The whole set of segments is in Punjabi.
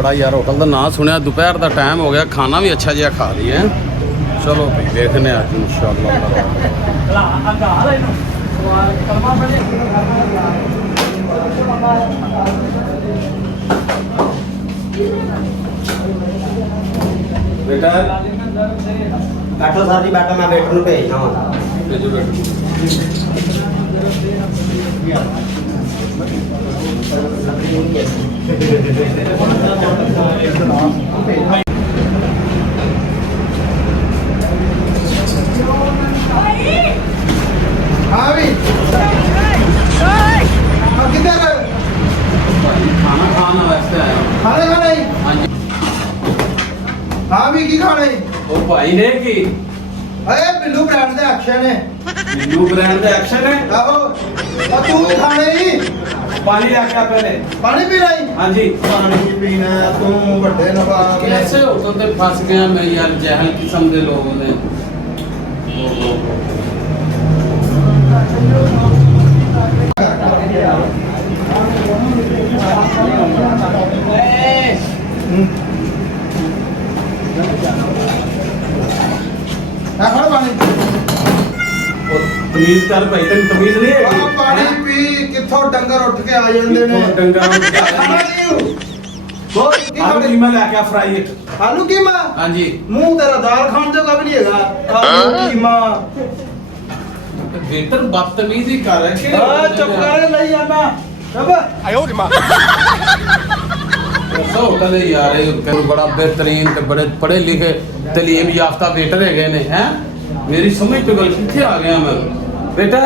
बड़ा यार होटल का नाम सुनिया दोपहर का टाइम हो गया खाना भी अच्छा जहा खा लिया है चलो भाई देखने आज इंशाअल्लाह बेटा बैठो सर जी बैठो मैं वेटर ਨੂੰ ਭੇਜਣਾ ਵਾ भेजो बेटा हाँ भी किधर खाना खाना वास्ते आया खाने खाने हाँ जी हाँ भी की खाने ओ भाई ने की अरे बिल्लू ब्रांड ਦੇ ਐਕਸ਼ਨ ਹੈ बिल्लू ब्रांड का एक्शन है ਆਹੋ और तू भी खाने ही पानी लेके पहले पानी पी रही हाँ जी पानी पीना तू ਵੱਡੇ ਨਵਾਬ कैसे होटल पे फंस गया मैं यार जहल किस्म के लोगों ने ਆ ਫੜ ਪਾਣੀ तमीज कर भाई तेन तमीज नहीं है ਆ ਪਾਣੀ ਪੀ ਕਿੱਥੋਂ ਡੰਗਰ ਉੱਠ ਕੇ ਆ ਜਾਂਦੇ ਨੇ डंगर ਖਾਣਾ ਨਹੀਂ ਹੋਰ ਕੀ आलू ਖਾਣੇ कीमा लेके फ्राई एक ਆਲੂ ਕੀਮਾ हाँ जी ਮੂੰਹ ਤੇਰਾ ਦਾਲ ਖਾਣ ਜੋਗਾ ਵੀ ਨਹੀਂ ਹੈਗਾ ਆਲੂ ਕੀਮਾ वेटर बदतमीजी कर रहे के ਆ ਚੁੱਪ ਕਰ ਲਈ ਜਾਣਾ ਚੁੱਪ ऐसा होटल है यार ये कहने बड़ा बेहतरीन ते बड़े पढ़े लिखे तलीम याफ्ता वेटर है ने हैं मेरी समझ तो गल किथे आ गया मैं बेटा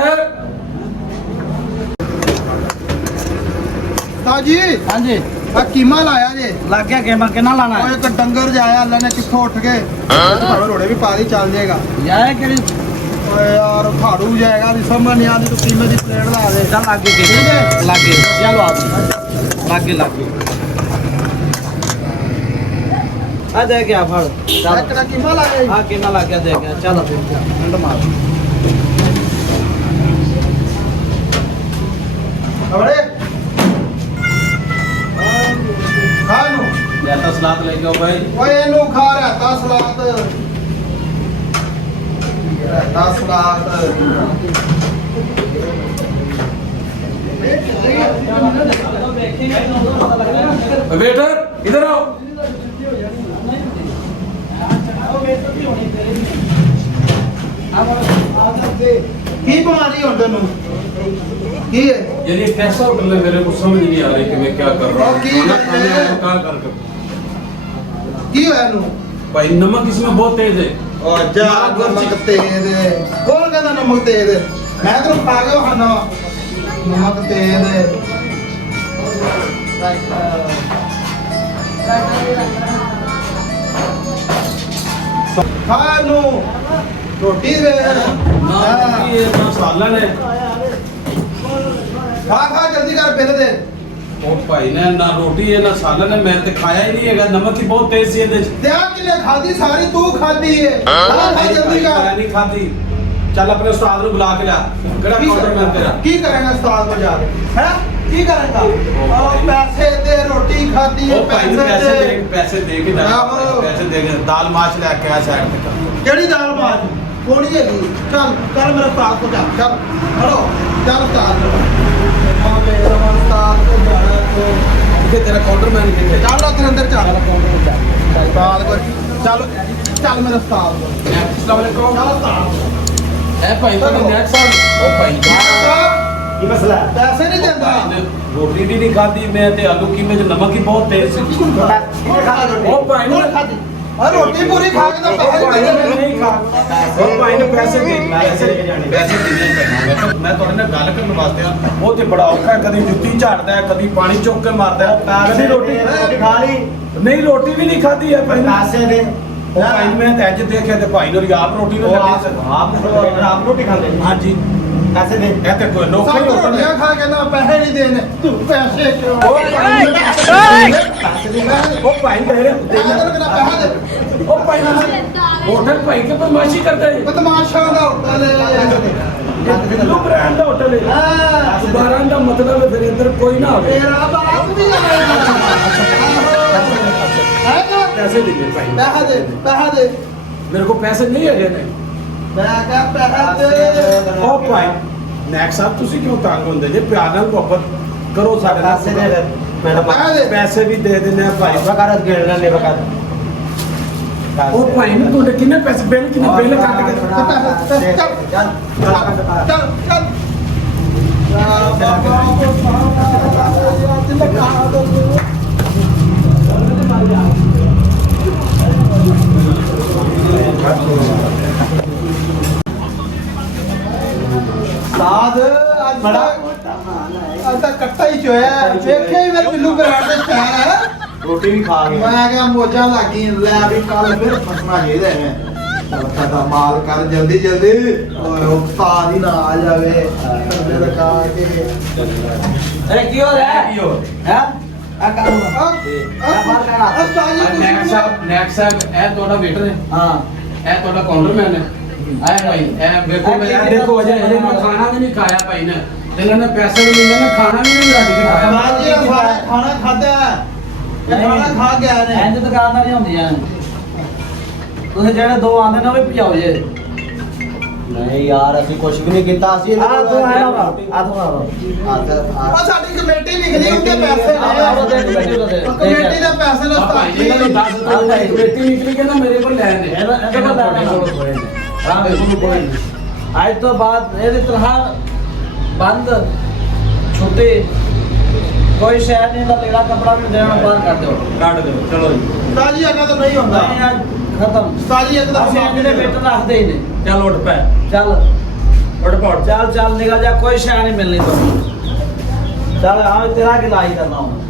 ਤਾਜੀ ਹਾਂਜੀ ਆ ਕੀਮਾ ਲਾਇਆ ਜੇ ਲੱਗ ਗਿਆ ਗੇਮਾਂ ਕਿੰਨਾ ਲਾਣਾ ਉਹ ਇੱਕ ਡੰਗਰ ਜਾਇਆ ਅੱਲਾ ਨੇ ਕਿੱਥੋਂ ਉੱਠ ਕੇ ਭਾਵੇਂ ਰੋੜੇ ਵੀ ਪਾ ਦੀ ਚੱਲ ਜਾਏਗਾ ਯਾਰ ਕਿਹੜੀ ਓਏ ਯਾਰ ਖਾੜੂ ਜਾਏਗਾ ਵੀ ਸਮਝ ਨਹੀਂ ਆਦੀ ਤੂੰ ਕੀਮੇ ਦੀ ਪਲੇਟ ਲਾ ਦੇ ਚੱਲ ਲੱਗ ਗਏ ਠੀਕ ਹੈ ਲੱਗ ਗਏ ਚਲੋ ਆਪ ਲੱਗ ਗਏ ਆ ਦੇ ਗਿਆ ਫੜ ਚੱਲ ਇੱਕ ਦਾ ਕੀਮਾ ਲਾ ਗਈ ਆ ਕਿੰਨਾ ਲੱਗ ਗਿਆ ਦੇ ਗਿਆ ਚੱਲ ਠੰਡ ਮਾਰ ਖਬਰੇ ਖਾ ਨੂੰ जाता सलाद लेके आओ भाई ਓਏ ਇਹਨੂੰ ਖਾ ਰਹਤਾ ਸਲਾਤ ਰਹਤਾ ਸਲਾਤ वेटर इधर आओ ਕੀ ਬਿਮਾਰੀ ਹੁਣ ਤੈਨੂੰ ਕੀ ਹੈ यानी कैसा होटल है मेरे को समझ नहीं आ रही कि मैं क्या कर रहा हूँ की खाना कर खाने रहे हैं? में क्या कर ਕੀ ਹੋਇਆ ਇਹਨੂੰ भाई नमक इसमें बहुत तेज है ਓ ਜਾ ਨਮਕ ਤੇਜ਼ ਕੌਣ ਕਹਿੰਦਾ ਨਮਕ ਤੇਜ਼ ਮੈਂ ਤੈਨੂੰ ਖਾ ਕੇ ਖਾਣਾ ਨਮਕ ਤੇਜ਼ ਖਾ ਨੂੰ ਰੋਟੀ ਦੇ ना ये ना सालन है ਖਾ ਖਾ ਜਲਦੀ ਕਰ ਬਿੱਲ ਦੇ ओ भाई ने ना रोटी है ना सालन है मैं तो खाया ही नहीं है नमक ही बहुत तेज सी है ਤੇ ਆ ਕਿਨੇ ਖਾਦੀ ਸਾਰੀ ਤੂੰ ਖਾਦੀ ਏ ਖਾ ਖਾ ਜਲਦੀ ਕਰ मैं नहीं खाती चल अपने उस्ताद ਨੂੰ ਬੁਲਾ ਕੇ ਲਿਆ ਕਿਹੜਾ ਕੀ ਕਾਊਂਟਰ ਮੈਂ ਤੇਰਾ ਕੀ ਕਰਾਂਗਾ ਉਸਤਾਦ ਕੋ ਜਾ ਕੇ ਹੈ ਕੀ ਕਰਾਂਗਾ ਉਹ ਪੈਸੇ ਦੇ ਰੋਟੀ ਖਾਦੀ ਏ ਉਹ ਭਾਈ ਨੂੰ ਪੈਸੇ ਦੇ ਕੇ ਜਾ ਆਹੋ। ਪੈਸੇ ਦੇ ਕੇ ਦਾਲ ਮਾਛ ਲੈ ਕੇ ਆ ਸਾਈਡ ਤੇ ਕਰ ਕਿਹੜੀ ਦਾਲ ਮਾਜ ਕੋਣੀ ਹੈਗੀ ਚੱਲ ਚੱਲ ਮੇਰਾ ਉਸਤਾਦ ਕੋ ਜਾ ਚੱਲ ਹਲੋ ਚੱਲ ਉਸਤਾਦ ਆ ਮੇਰਾ ਉਸਤਾਦ ਕੋ ਜਾਣਾ ਤੋ ਕਿ ਤੇਰਾ ਕਾਊਂਟਰ ਮੈਨ ਕਿੱਥੇ ਚੱਲ ਉੱਥੇ ਅੰਦਰ ਚੱਲ ਉਸਤਾਦ ਕੋ ਚੱਲ ਚੱਲ ਮੇਰਾ ਉਸਤਾਦ ਕੋ अस्सलाम वालेकुम ਚੱਲ ਉਸਤਾਦ है भाई तो नेट साहब ओ भाई ਕੀ ਮਸਲਾ ਪੈਸੇ ਨਹੀਂ ਦਿੰਦਾ रोटी भी नहीं खाती मैं ते आलू कीमे च नमक ही बहुत तेज सी ओ भाई ने ਖਾਦੀ ਆ ਰੋਟੀ ਪੂਰੀ ਖਾ ਕੇ ਤਾਂ ਪੈਸੇ ਦੇ ਦੇ नहीं खा ओ भाई ने पैसे दे पैसे लेके जाने पैसे देने पैਣਾ मैं ਤੁਹਾਡੇ ਨਾਲ ਗੱਲ ਕਰਨ ਵਾਸਤੇ ਆ ਉਹ ਤੇ ਬੜਾ ਔਖਾ ਹੈ ਕਦੀ ਜੁੱਤੀ ਝਾੜਦਾ ਹੈ ਕਦੀ ਪਾਣੀ ਚੁੱਕ ਕੇ ਮਾਰਦਾ ਹੈ ਪੈਸੇ ਰੋਟੀ ਖਾ ਲਈ ਨਹੀਂ ਰੋਟੀ ਵੀ ਨਹੀਂ ਖਾਦੀ ਹੈ ਭਾਈ ਪੈਸੇ ਦੇ ਉਹ ਭਾਈ ਮੈਂ ਤੇ ਅੱਜ ਦੇਖਿਆ ਤੇ ਭਾਈ ਨੂੰ ਆਪ ਰੋਟੀ ਨੂੰ ਲੱਗੇ ਆਪ ਰੋਟੀ ਖਾਂਦੇ ਹਾਂਜੀ ਪੈਸੇ ਦੇ ਇਹ ਤੇ ਕੋਈ ਲੋਕ ਸਭ ਰੋਟੀਆਂ ਖਾ ਕੇ ਨਾ ਪੈਸੇ ਨਹੀਂ ਦੇਣੇ ਤੂੰ ਪੈਸੇ ਕਿਉਂ ਉਹ ਭਾਈ ਪੈਸੇ ਦੇ ਮੈਂ ਉਹ ਭਾਈ ਮੇਰੇ ਤੈਨੂੰ ਕਿਹੜਾ ਪੈਸਾ ਦੇ ਉਹ ਭਾਈ ਹੋਟਲ ਭਾਈ ਕੇ ਬਦਮਾਸ਼ੀ ਕਰਦਾ ਹੈ ਬਦਮਾਸ਼ਾਂ ਦਾ ਹੋਟਲ ਬਿੱਲੂ ਬ੍ਰਾਂਡ ਦਾ ਹੋਟਲ ਹੈ ਹਾਂ 12 ਦਾ ਮਤਲਬ ਹੈ ਫਿਰ ਅੰਦਰ ਕੋਈ ਨਾ ਆਵੇ ਤੇਰਾ ਬਾਪ ਵੀ ਆਏਗਾ पैसे देने भाई ਪੈਸਾ ਦੇ मेरे को पैसे नहीं है ने ਮੈਂ ਕਿਹਾ ਪੈਸਾ ਦੇ ओ भाई नेक्स्ट साहब ਤੁਸੀਂ ਕਿਉਂ ਤੰਗ ਹੁੰਦੇ ਜੇ ਪਿਆਰ ਨਾਲ ਮੁਹੱਬਤ ਕਰੋ ਸਾਡੇ ਨਾਲ ਪੈਸੇ ਦੇ ਫਿਰ ਮੈਡਮ ਪੈਸੇ ਵੀ ਦੇ ਦਿੰਦੇ ਆ ਭਾਈ ਵਕਾਰਤ ਗਿਣ ਲੈਣੇ ਵਕਾਰਤ ਉਹ ਭਾਈ ਨੂੰ ਤੁਹਾਡੇ ਕਿੰਨੇ ਪੈਸੇ ਬਿੱਲ ਕਿੰਨੇ ਬਿੱਲ ਕੱਟ ਕੇ ਚੱਲ ਚੱਲ ਚੱਲ ਸਾਧ ਅੱਜ ਤਾਂ ਕੱਟਾ ਹੀ ਚੋਇਆ ਵੇਖਿਆ ਹੀ ਮੈਂ ਪਿੱਲੂ ਕਰਾੜ ਦੇ ਸਟੈਨ ਹੈ ਰੋਟੀ ਵੀ ਖਾ ਗਏ ਮੈਂ ਕਿਹਾ ਮੋਜਾਂ ਲੱਗੀ ਲੈ ਵੀ ਕੱਲ ਫਿਰ ਫਸਣਾ ਚਾਹੀਦਾ ਹੈ ਸਾਡਾ ਮਾਲ ਕਰ ਜਲਦੀ ਜਲਦੀ ਓਏ ਉਸਤਾਦ ਹੀ ਨਾ ਆ ਜਾਵੇ ਤੇ ਲਗਾ ਕੇ ਅਰੇ ਕੀ ਹੋ ਰਿਹਾ ਕੀ ਹੋ ਹੈ ਆ ਕਰੂੰਗਾ ਨੈਕਸਟ ਸਾਹਿਬ ਇਹ ਤੁਹਾਡਾ ਵੇਟਰ ਹੈ ਹਾਂ ਇਹ ਤੁਹਾਡਾ ਕਾਊਂਟਰਮੈਨ ਹੈ ਆਇਆ ਭਾਈ ਇਹ ਵੇਖੋ ਮੈਂ ਦੇਖੋ ਅਜੇ ਮੈਂ ਖਾਣਾ ਵੀ ਨਹੀਂ ਖਾਇਆ ਭਾਈ ਨੇ ਇਹਨਾਂ ਨੇ ਪੈਸੇ ਵੀ ਮਿਲਦੇ ਨੇ ਖਾਣਾ ਵੀ ਨਹੀਂ ਲੱਗ ਕੇ ਖਾਇਆ ਨਾ ਜੀ ਇਹ ਸਾਰਾ ਖਾਣਾ ਖਾਧਾ ਇਹ ਖਾਣਾ ਖਾ ਗਿਆ ਨੇ ਇੰਜ ਦੁਕਾਨਦਾਰੀਆਂ ਹੁੰਦੀਆਂ ਤੁਸੀਂ ਜਿਹੜੇ ਦੋ ਆਂਦੇ ਨੇ ਉਹ ਵੀ ਭਜਾਓ ਜੇ ਨਹੀਂ ਯਾਰ ਅਸੀਂ ਕੁਝ ਵੀ ਨਹੀਂ ਕੀਤਾ ਅਸੀਂ ਆ ਸਾਡੀ ਕਮੇਟੀ ਲਿਖਦੀ ਉਹਦੇ ਪੈਸੇ ਨੇ ਕਮੇਟੀ ਦੇ ਪੈਸੇ ਨੇ ਭਾਈ ਜੀ ਇਹਨਾਂ ਨੂੰ 10 ਰੁਪਏ ਕਮੇਟੀ ਨਿਕਲੀ ਕਹਿੰਦਾ ਮੇਰੇ ਕੋਲ ਲੈ ਨੇ ਇਹਦਾ ਤੁਹਾਡੇ ਕੋਲ ਹੋਏ ਨੇ ਹਾਂ ਬਿਲਕੁਲ ਕੋਈ ਨਹੀਂ ਅੱਜ ਤੋਂ ਬਾਅਦ ਇਹਦੀ ਤਰ੍ਹਾਂ ਬੰਦ ਛੁੱਟੀ ਕੋਈ ਸ਼ਹਿਰ ਨਹੀਂ ਦਾ ਤੇਰਾ ਕਪੜਾ ਵੀ ਦੇਣਾ ਬਾਹਰ ਕਰ ਦਿਓ ਕੱਢ ਦਿਓ ਚਲੋ ਜੀ ਤਾਜੀ ਅੱਗਾ ਤਾਂ ਨਹੀਂ ਹੁੰਦਾ ਨਹੀਂ ਅੱਜ ਖਤਮ ਤਾਜੀ ਇੱਕ ਦਾ ਅਸੀਂ ਜਿਹੜੇ ਬੇਟੇ ਰੱਖਦੇ ਹੀ ਨੇ ਚੱਲ ਉੱਠ ਪੈ ਚੱਲ ਉੱਠ ਪੜ ਚੱਲ ਚੱਲ ਨਿਕਲ ਜਾ ਕੋਈ ਸ਼ੈ ਨਹੀਂ ਮਿਲਣੀ ਤੁਹਾਨੂੰ ਚੱਲ ਹਾਂ ਤੇਰਾ ਕੀ ਲਾਈ ਕਰਨਾ ਹੁਣ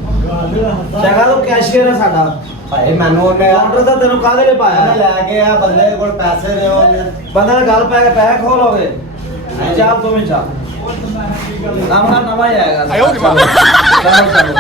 ਜਗਾ ਤੋਂ ਕੈਸ਼ੀਅਰ ਹੈ ਸਾਡਾ ਭਾਈ ਮੈਨੂੰ ਉਹਨੇ ਕਾਊਂਟਰ ਤਾਂ ਤੈਨੂੰ ਕਾਹਦੇ ਲਈ ਪਾਇਆ ਲੈ ਕੇ ਆ ਬੰਦੇ ਕੋਲ ਪੈਸੇ ਨੇ ਉਹਨੇ ਬੰਦੇ ਨੇ ਗੱਲ ਪੈ ਕੇ ਪੈਸੇ ਖੋਲੋਗੇ ਚੱਲ ਤੂੰ ਵੀ ਚੱਲ ਨਵਾਂ ਨਵਾਂ ਹੀ ਆਏਗਾ ਚਲੋ ਚਲੋ